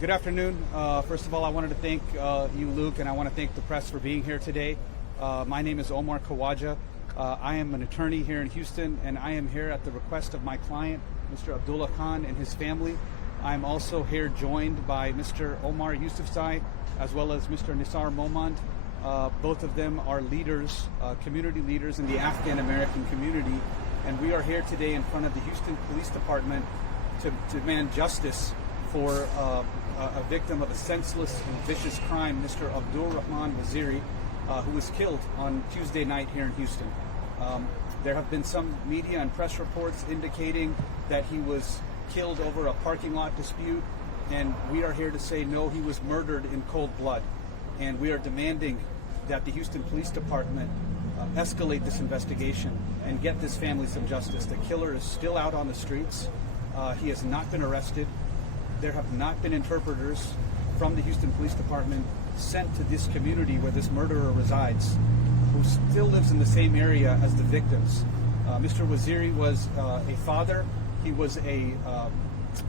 Good afternoon. First of all, I wanted to thank you, Luke, and I want to thank the press for being here today. My name is Omar Khawaja. I am an attorney here in Houston, and I am here at the request of my client, Mr. Abdullah Khan, and his family. I'm also here joined by Mr. Omar Yusufzai, as well as Mr. Nisar Momand. Both of them are leaders, community leaders in the Afghan American community, and we are here today in front of the Houston Police Department to demand justice for a victim of a senseless and vicious crime, Mr. Abdul Rahman Waziri, who was killed on Tuesday night here in Houston. There have been some media and press reports indicating that he was killed over a parking lot dispute, and we are here to say no, he was murdered in cold blood. And we are demanding that the Houston Police Department escalate this investigation and get this family some justice. The killer is still out on the streets. He has not been arrested. There have not been interpreters from the Houston Police Department sent to this community where this murderer resides, who still lives in the same area as the victims. Mr. Waziri was a father. He was a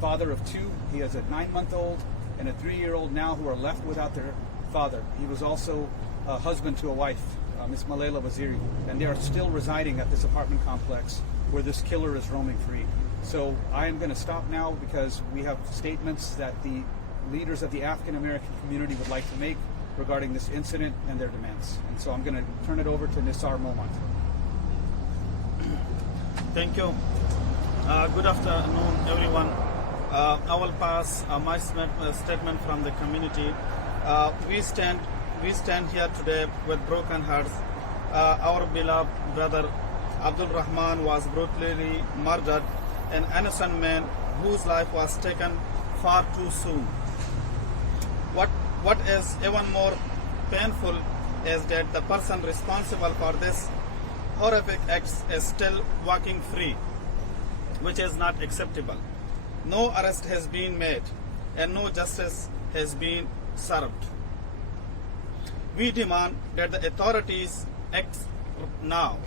father of two. He has a 9-month-old and a 3-year-old now who are left without their father. He was also a husband to a wife, Miss Malayla Waziri, and they are still residing at this apartment complex where this killer is roaming free. So I am going to stop now because we have statements that the leaders of the African American community would like to make regarding this incident and their demands. And so I'm going to turn it over to Nisar Momand. Thank you. Good afternoon, everyone. I will pass my statement from the community. We stand here today with broken hearts. Our beloved brother Abdul Rahman was brutally murdered, an innocent man whose life was taken far too soon. What is even more painful is that the person responsible for this horrific act is still walking free, which is not acceptable. No arrest has been made and no justice has been served. We demand that the authorities act now.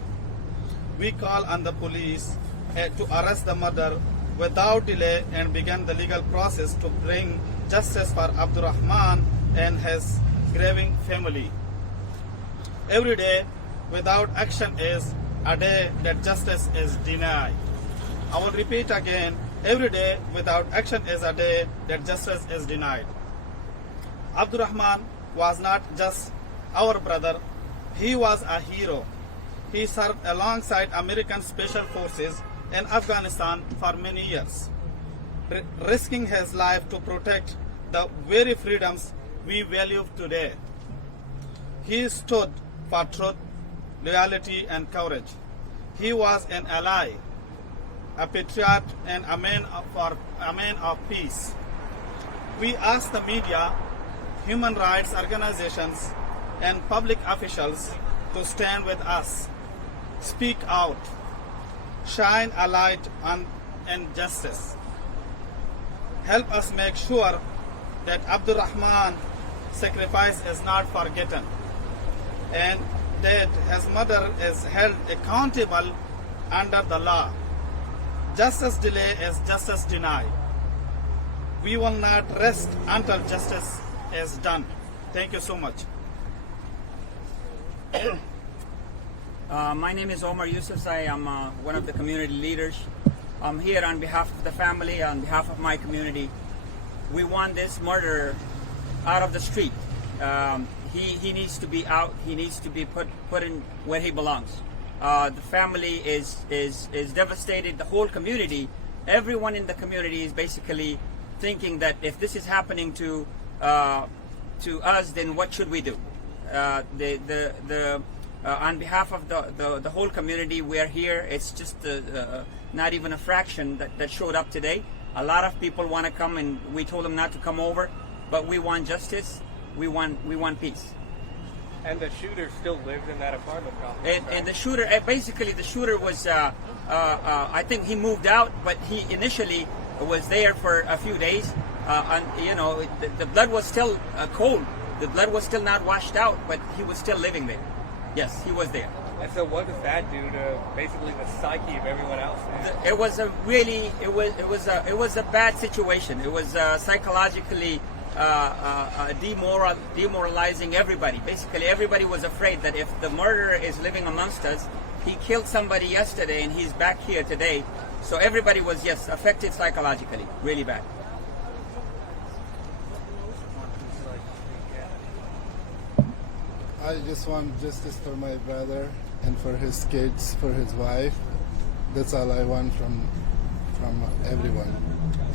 We call on the police to arrest the murderer without delay and begin the legal process to bring justice for Abdul Rahman and his grieving family. Every day without action is a day that justice is denied. I will repeat again, every day without action is a day that justice is denied. Abdul Rahman was not just our brother, he was a hero. He served alongside American Special Forces in Afghanistan for many years, risking his life to protect the very freedoms we value today. He stood for truth, loyalty, and courage. He was an ally, a patriot, and a man of peace. We ask the media, human rights organizations, and public officials to stand with us, speak out, shine a light on injustice. Help us make sure that Abdul Rahman's sacrifice is not forgotten and that his mother is held accountable under the law. Justice delay is justice denied. We will not rest until justice is done. Thank you so much. My name is Omar Yusufzai. I'm one of the community leaders. I'm here on behalf of the family, on behalf of my community. We want this murderer out of the street. He needs to be out. He needs to be put in where he belongs. The family is devastated. The whole community, everyone in the community is basically thinking that if this is happening to us, then what should we do? On behalf of the whole community, we are here. It's just not even a fraction that showed up today. A lot of people want to come, and we told them not to come over, but we want justice. We want peace. And the shooter still lived in that apartment complex. And the shooter, basically, the shooter was. I think he moved out, but he initially was there for a few days. The blood was still cold. The blood was still not washed out, but he was still living there. Yes, he was there. And so what does that do to basically the psyche of everyone else? It was a really it was a bad situation. It was psychologically demoralizing everybody. Basically, everybody was afraid that if the murderer is living amongst us, he killed somebody yesterday and he's back here today. So everybody was, yes, affected psychologically, really bad. I just want justice for my brother and for his kids, for his wife. That's all I want from everyone.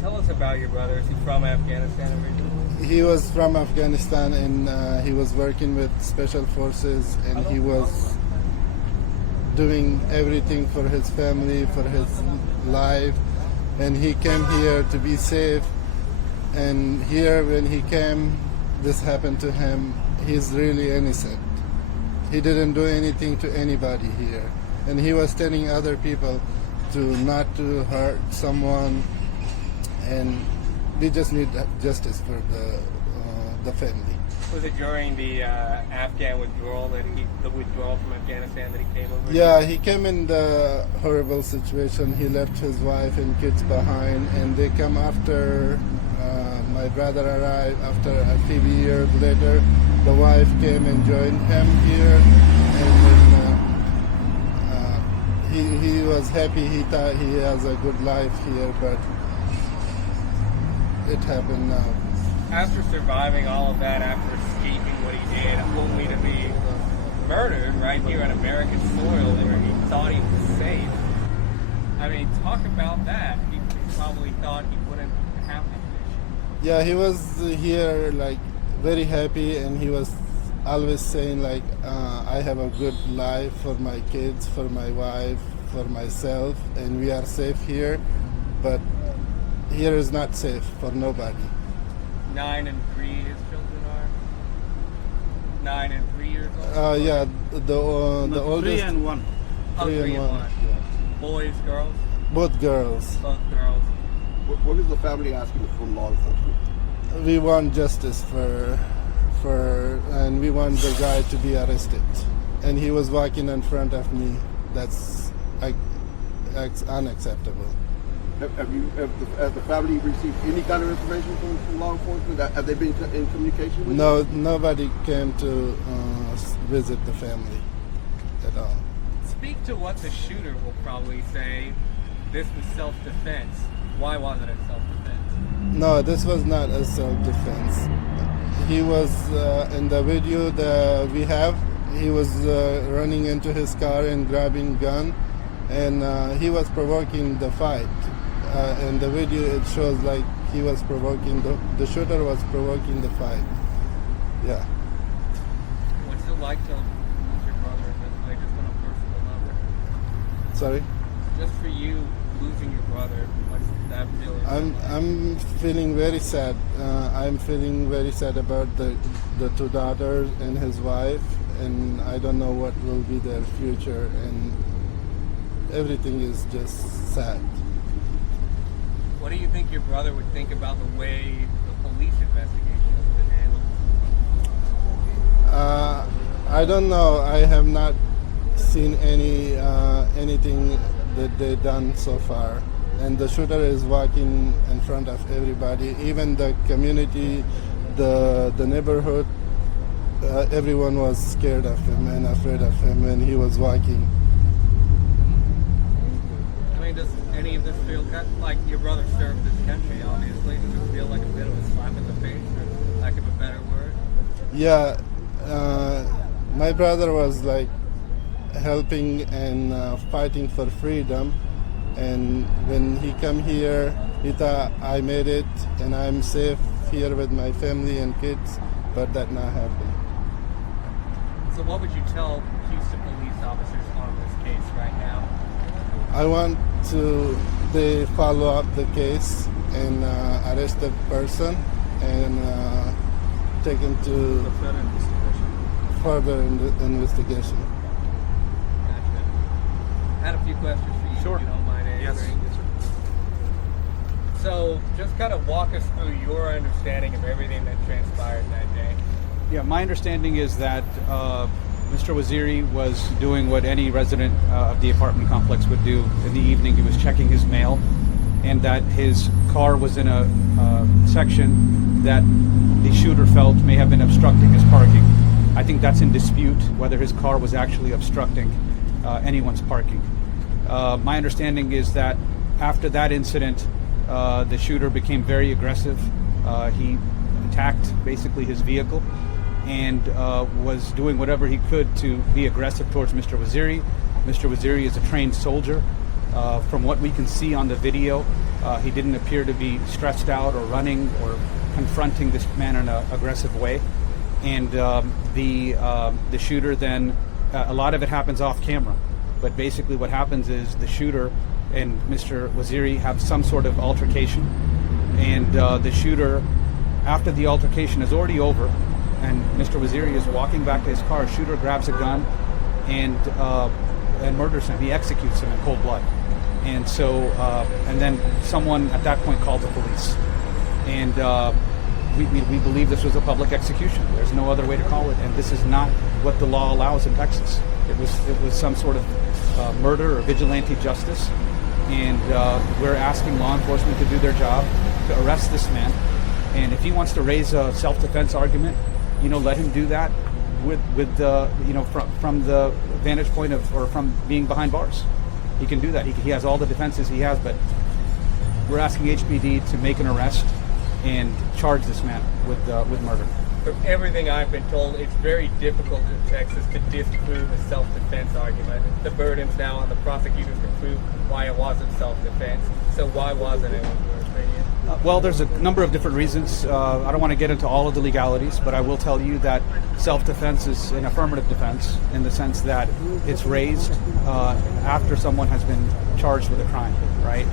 Tell us about your brother. Is he from Afghanistan originally? He was from Afghanistan and he was working with special forces, and he was doing everything for his family, for his life, and he came here to be safe. And here, when he came, this happened to him. He's really innocent. He didn't do anything to anybody here, and he was telling other people to not to hurt someone, and we just need justice for the family. Was it during the Afghan withdrawal the withdrawal from Afghanistan that he came over? Yeah, he came in the horrible situation. He left his wife and kids behind, and they come after my brother arrived. After a few years later, the wife came and joined him here, and then he was happy. He thought he has a good life here, but it happened now. After surviving all of that, after escaping what he did, only to be murdered right here on American soil where he thought he was safe. I mean, talk about that. He probably thought he wouldn't have this issue. Yeah, he was here like very happy, and he was always saying like, I have a good life for my kids, for my wife, for myself, and we are safe here. But here is not safe for nobody. 9 and 3, his children are 9 and 3 years old. Yeah, the oldest. 3 and 1. Oh, 3 and 3 and 1. 1. Boys, girls, Both girls. both girls. What is the family asking from law enforcement? We want justice and we want the guy to be arrested. And he was walking in front of me. That's unacceptable. Has the family received any kind of information from law enforcement? Have they been in communication with No, nobody came to visit the family at all. Speak to what the shooter will probably say. This was self-defense. Why wasn't it self-defense? No, this was not a self-defense. He was in the video that we have. He was running into his car and grabbing gun, and he was provoking the fight. In the video, it shows like he was provoking the shooter was provoking the fight. Yeah. What's it like to lose your brother in this way, just on a personal level? Sorry. Just for you losing your brother, what's that feeling? I'm feeling very sad. I'm feeling very sad about the two daughters and his wife, and I don't know what will be their future, and everything is just sad. What do you think your brother would think about the way the police investigation has been handled? I don't know. I have not seen anything that they've done so far. And the shooter is walking in front of everybody, even the community, the neighborhood. Everyone was scared of him and afraid of him when he was walking. I mean, does any of this feel like your brother served this country, obviously? Does it feel like a bit of a slap in the face, for lack of a better word? Yeah, my brother was like helping and fighting for freedom, and when he come here, he thought I made it and I'm safe here with my family and kids, but that not happened. So what would you tell Houston police officers on this case right now? I want they follow up the case and arrest the person and take him to further investigation. Gotcha. I had a few questions for you, if you don't mind answering. Yes, sir. So, just kind of walk us through your understanding of everything that transpired that day. Yeah, my understanding is that Mr. Waziri was doing what any resident of the apartment complex would do in the evening. He was checking his mail, and that his car was in a section that the shooter felt may have been obstructing his parking. I think that's in dispute, whether his car was actually obstructing anyone's parking. My understanding is that after that incident, the shooter became very aggressive. He attacked basically his vehicle and was doing whatever he could to be aggressive towards Mr. Waziri. Mr. Waziri is a trained soldier. From what we can see on the video, he didn't appear to be stressed out or running or confronting this man in an aggressive way. And the shooter then, a lot of it happens off camera, but basically what happens is the shooter and Mr. Waziri have some sort of altercation, and the shooter, after the altercation is already over and Mr. Waziri is walking back to his car, shooter grabs a gun and murders him. He executes him in cold blood. And so, and then someone at that point called the police. And we believe this was a public execution. There's no other way to call it. And this is not what the law allows in Texas. It was some sort of murder or vigilante justice. And we're asking law enforcement to do their job, to arrest this man. And if he wants to raise a self-defense argument, let him do that with from the vantage point of, or from being behind bars. He can do that. He has all the defenses he has, but we're asking HPD to make an arrest and charge this man with murder. From everything I've been told, it's very difficult in Texas to disprove a self-defense argument. The burden's now on the prosecutors to prove why it wasn't self-defense. So why wasn't it, in your opinion? Well, there's a number of different reasons. I don't want to get into all of the legalities, but I will tell you that self-defense is an affirmative defense in the sense that it's raised after someone has been charged with a crime, right?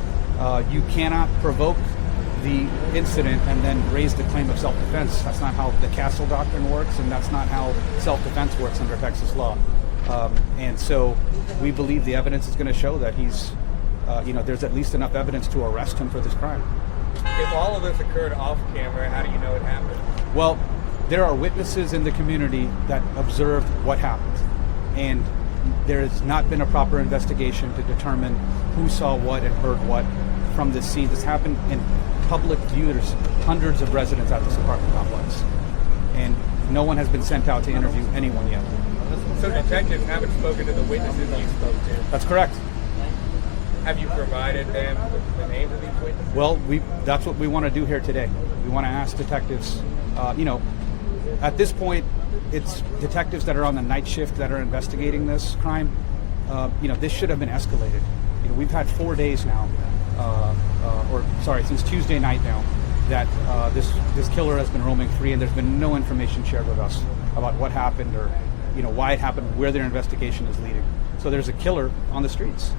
You cannot provoke the incident and then raise the claim of self-defense. That's not how the Castle Doctrine works, and that's not how self-defense works under Texas law. And so we believe the evidence is going to show that he's, there's at least enough evidence to arrest him for this crime. If all of this occurred off camera, how do you know it happened? Well, there are witnesses in the community that observed what happened, and there has not been a proper investigation to determine who saw what and heard what from this scene. This happened in public view. There's hundreds of residents at this apartment complex, and no one has been sent out to interview anyone yet. So detectives haven't spoken to the witnesses you spoke to? That's correct. Have you provided them with the names of these witnesses? Well, that's what we want to do here today. We want to ask detectives, at this point, it's detectives that are on the night shift that are investigating this crime. This should have been escalated. We've had 4 days now, since Tuesday night now, that this killer has been roaming free, and there's been no information shared with us about what happened or, why it happened, where their investigation is leading. So there's a killer on the streets.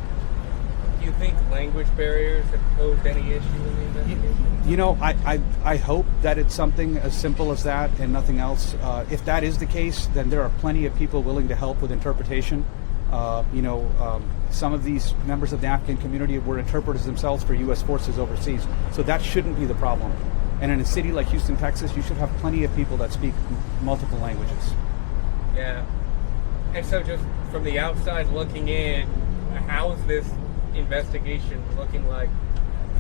Do you think language barriers have posed any issue in the investigation? I hope that it's something as simple as that and nothing else. If that is the case, then there are plenty of people willing to help with interpretation. Some of these members of the African community were interpreters themselves for U.S. forces overseas, so that shouldn't be the problem. And in a city like Houston, Texas, you should have plenty of people that speak multiple languages. Yeah. And so just from the outside looking in, how's this investigation looking like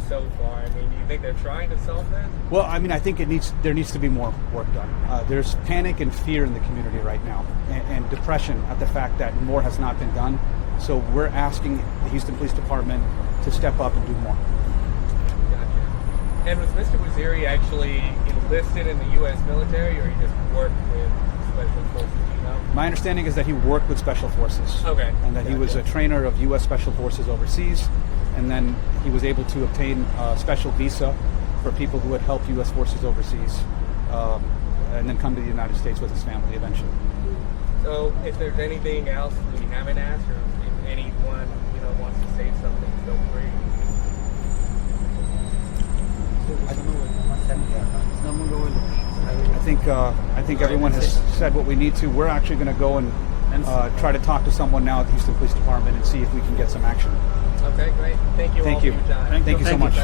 so far? I mean, do you think they're trying to solve that? Well, I think there needs to be more work done. There's panic and fear in the community right now, and depression at the fact that more has not been done. So we're asking the Houston Police Department to step up and do more. Gotcha. And was Mr. Waziri actually enlisted in the U.S. military, or he just worked with special forces? My understanding is that he worked with special forces. Okay. And that he was a trainer of U.S. special forces overseas, and then he was able to obtain a special visa for people who had helped U.S. forces overseas, and then come to the United States with his family eventually. So if there's anything else we haven't asked, or if anyone wants to say something, feel free. I think everyone has said what we need to. We're actually going to go and try to talk to someone now at the Houston Police Department and see if we can get some action. Okay, great. Thank you all for your time. Thank you so much.